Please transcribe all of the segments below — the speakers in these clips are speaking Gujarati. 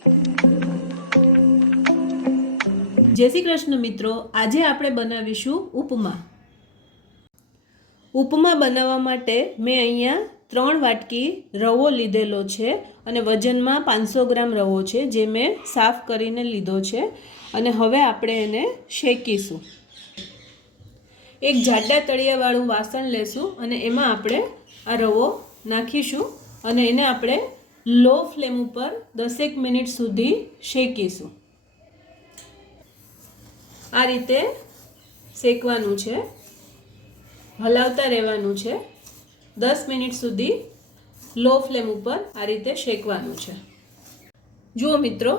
જય શ્રી કૃષ્ણ મિત્રો, આજે આપણે બનાવીશું ઉપમા. ઉપમા બનાવવા માટે મેં અહીંયા 3 વાટકી રવો લીધેલો છે અને વજનમાં 500 ગ્રામ રવો છે, જે મેં સાફ કરીને લીધો છે. અને હવે આપણે એને શેકીશું. એક જાડા તળિયાવાળું વાસણ લેશું અને એમાં આપણે આ રવો નાખીશું અને એને આપણે લો ફ્લેમ ઉપર 10 મિનિટ સુધી શેકીશું. આ રીતે શેકવાનું છે, હલાવતા રહેવાનું છે. 10 મિનિટ સુધી લો ફ્લેમ ઉપર આ રીતે શેકવાનું છે. જુઓ મિત્રો,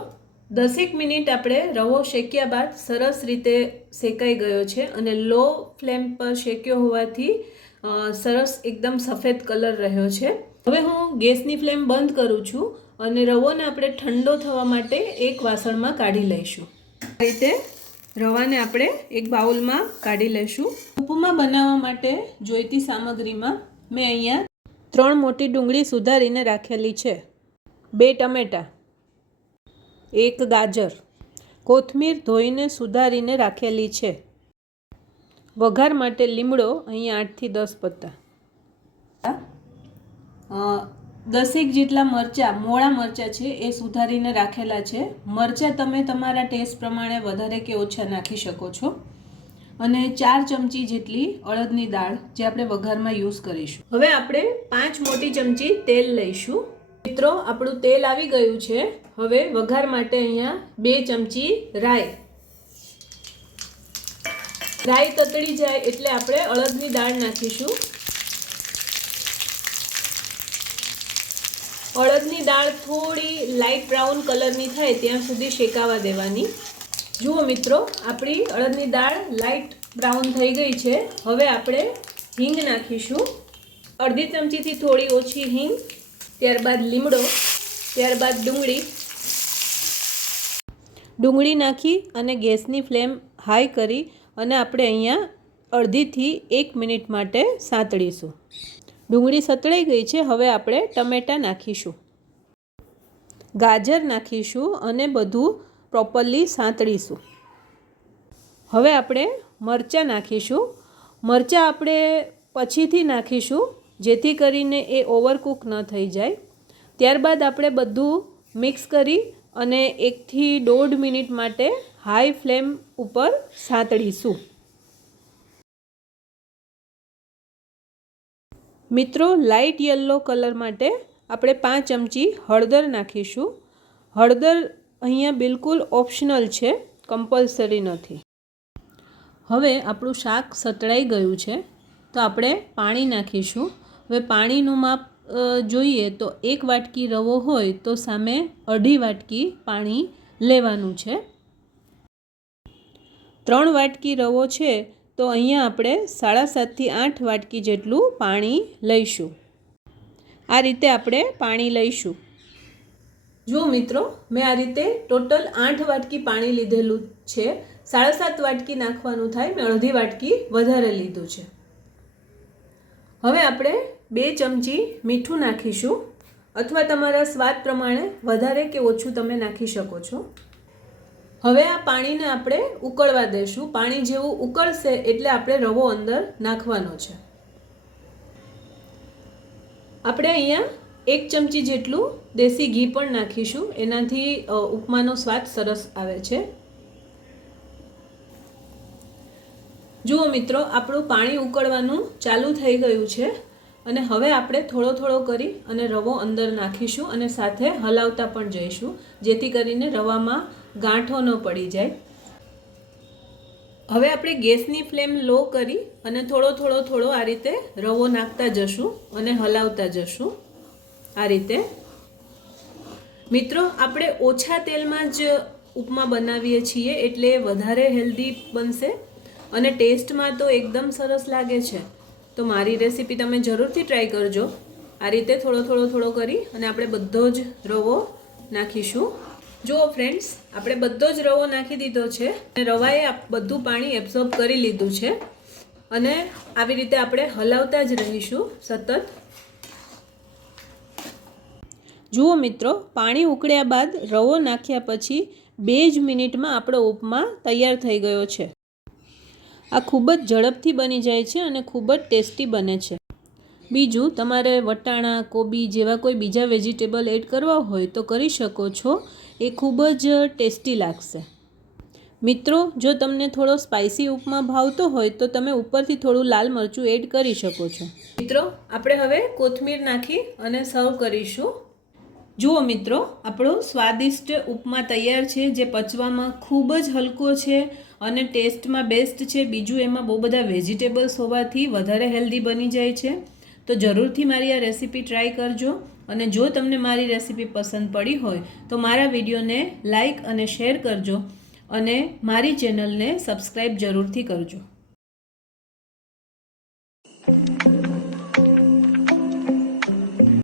10 મિનિટ આપણે રવો શેક્યા બાદ સરસ રીતે શેકાઈ ગયો છે અને લો ફ્લેમ પર શેક્યો હોવાથી સરસ એકદમ સફેદ કલર રહ્યો છે. હવે હું ગેસની ફ્લેમ બંધ કરું છું અને રવોને આપણે ઠંડો થવા માટે એક વાસણમાં કાઢી લઈશું. આ રીતે રવાને આપણે એક બાઉલમાં કાઢી લઈશું. ઉપમા બનાવવા માટે જોઈતી સામગ્રીમાં મેં અહીંયા 3 મોટી ડુંગળી સુધારીને રાખેલી છે, 2 ટમેટાં, 1 ગાજર, કોથમીર ધોઈને સુધારીને રાખેલી છે, વઘાર માટે લીમડો અહીંયા 8 થી 10 પત્તા, 10 જેટલા મરચાં, મોળા મરચાં છે એ સુધારીને રાખેલા છે. મરચાં તમે તમારા ટેસ્ટ પ્રમાણે વધારે કે ઓછા નાખી શકો છો. અને 4 ચમચી જેટલી અડદની દાળ, જે આપણે વઘારમાં યુઝ કરીશું. હવે આપણે 5 મોટી ચમચી તેલ લઈશું. મિત્રો, આપણું તેલ આવી ગયું છે. હવે વઘાર માટે અહીંયા 2 ચમચી રાઈ. રાઈ તતડી જાય એટલે આપણે અડદની દાળ નાખીશું. અડદની દાળ થોડી લાઇટ બ્રાઉન કલરની થાય ત્યાં સુધી શેકાવા દેવાની. જુઓ મિત્રો, આપણી અડદની દાળ લાઇટ બ્રાઉન થઈ ગઈ છે. હવે આપણે હિંગ નાખીશું. અડધી ચમચીથી થોડી ઓછી હિંગ, ત્યારબાદ લીમડો, ત્યારબાદ ડુંગળી નાખી અને ગેસની ફ્લેમ હાઈ કરી અને આપણે અહીંયા અડધીથી 1 મિનિટ માટે સાંતળીશું. ડુંગળી સતળાઈ ગઈ છે. હવે આપણે ટમેટાં નાખીશું, ગાજર નાખીશું અને બધું પ્રોપરલી સાંતળીશું. હવે આપણે મરચાં નાખીશું. મરચાં આપણે પછીથી નાખીશું જેથી કરીને એ ઓવરકુક ન થઈ જાય. ત્યારબાદ આપણે બધું મિક્સ કરી અને 1 થી 1.5 મિનિટ માટે હાઈ ફ્લેમ ઉપર સાંતળીશું. મિત્રો, લાઇટ યલો કલર માટે આપણે 5 ચમચી હળદર નાખીશું. હળદર અહીંયા બિલકુલ ઓપ્શનલ છે, કમ્પલસરી નથી. હવે આપણું શાક સતળાઈ ગયું છે તો આપણે પાણી નાખીશું. હવે પાણીનું માપ જોઈએ તો 1 વાટકી રવો હોય તો સામે 2.5 વાટકી પાણી લેવાનું છે. 3 વાટકી રવો છે તો અહીંયા આપણે 7.5 થી 8 વાટકી જેટલું પાણી લઈશું. આ રીતે આપણે પાણી લઈશું. જુઓ મિત્રો, મેં આ રીતે ટોટલ 8 વાટકી પાણી લીધેલું છે. 7.5 વાટકી નાખવાનું થાય, મેં અડધી વાટકી વધારે લીધું છે. હવે આપણે 2 ચમચી મીઠું નાખીશું, અથવા તમારા સ્વાદ પ્રમાણે વધારે કે ઓછું તમે નાખી શકો છો. હવે આ પાણીને આપણે ઉકળવા દઈશું. પાણી જેવું ઉકળશે એટલે આપણે રવો અંદર નાખવાનો છે. આપણે અહીંયા 1 ચમચી જેટલું દેશી ઘી પણ નાખીશું, એનાથી ઉપમાનો સ્વાદ સરસ આવે છે. જુઓ મિત્રો, આપણું પાણી ઉકળવાનું ચાલુ થઈ ગયું છે અને હવે આપણે થોડો થોડો કરી અને રવો અંદર નાખીશું અને સાથે હલાવતા પણ જઈશું, જેથી કરીને રવામાં ગાંઠો ન પડી જાય. હવે આપણે ગેસની ફ્લેમ લો કરી અને થોડો આ રીતે રવો નાખતા જશું અને હલાવતા જશું. આ રીતે મિત્રો, આપણે ઓછા તેલમાં જ ઉપમા બનાવીએ છીએ એટલે વધારે હેલ્ધી બનશે અને ટેસ્ટમાં તો એકદમ સરસ લાગે છે. તો મારી રેસીપી તમે જરૂરથી ટ્રાય કરજો. આ રીતે થોડો કરી અને આપણે બધો જ રવો નાખીશું. જુઓ ફ્રેન્ડ્સ, આપણે બધો જ રવો નાખી દીધો છે અને રવાએ બધું પાણી એબ્ઝોર્બ કરી લીધું છે અને આવી રીતે આપણે હલાવતા જ રહીશું સતત. જુઓ મિત્રો, પાણી ઉકળ્યા બાદ રવો નાખ્યા પછી 2 જ મિનિટમાં આપણો ઉપમા તૈયાર થઈ ગયો છે. આ ખૂબ જ ઝડપથી બની જાય છે અને ખૂબ જ ટેસ્ટી બને છે. બીજું, તમારે વટાણા, કોબી જેવા કોઈ બીજા વેજીટેબલ એડ કરવા હોય તો કરી શકો છો. એ ખૂબ જ ટેસ્ટી લાગશે. મિત્રો, જો તમને થોડો સ્પાઇસી ઉપમા ભાવતો હોય તો તમે ઉપરથી થોડું લાલ મરચું એડ કરી શકો છો. મિત્રો, આપણે હવે કોથમીર નાખી અને સર્વ કરીશું. જુઓ મિત્રો, આપણો સ્વાદિષ્ટ ઉપમા તૈયાર છે, જે પચવામાં ખૂબ જ હલકો છે અને ટેસ્ટમાં બેસ્ટ છે. બીજું, એમાં બહુ બધા વેજીટેબલ્સ હોવાથી વધારે હેલ્ધી બની જાય છે. તો જરૂરથી મારી આ રેસીપી ટ્રાય કરજો. અને જો તમને મારી રેસીપી પસંદ પડી હોય તો મારા વિડીયોને લાઈક અને શેર કરજો અને મારી ચેનલને સબસ્ક્રાઈબ જરૂરથી કરજો.